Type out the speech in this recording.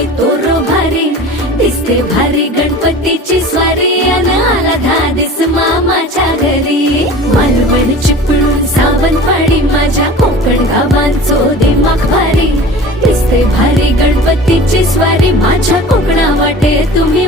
लय तोरो भारी दिसते भारी गणपतीची स्वारी अन आला धादिस मामाच्या घरी मालवण चिपळूण सावंतवाडी माझ्या कोकण गावांचो दिमाग भारी दिसते भारी गणपतीची स्वारी माझ्या कोकणा वाटे तुम्ही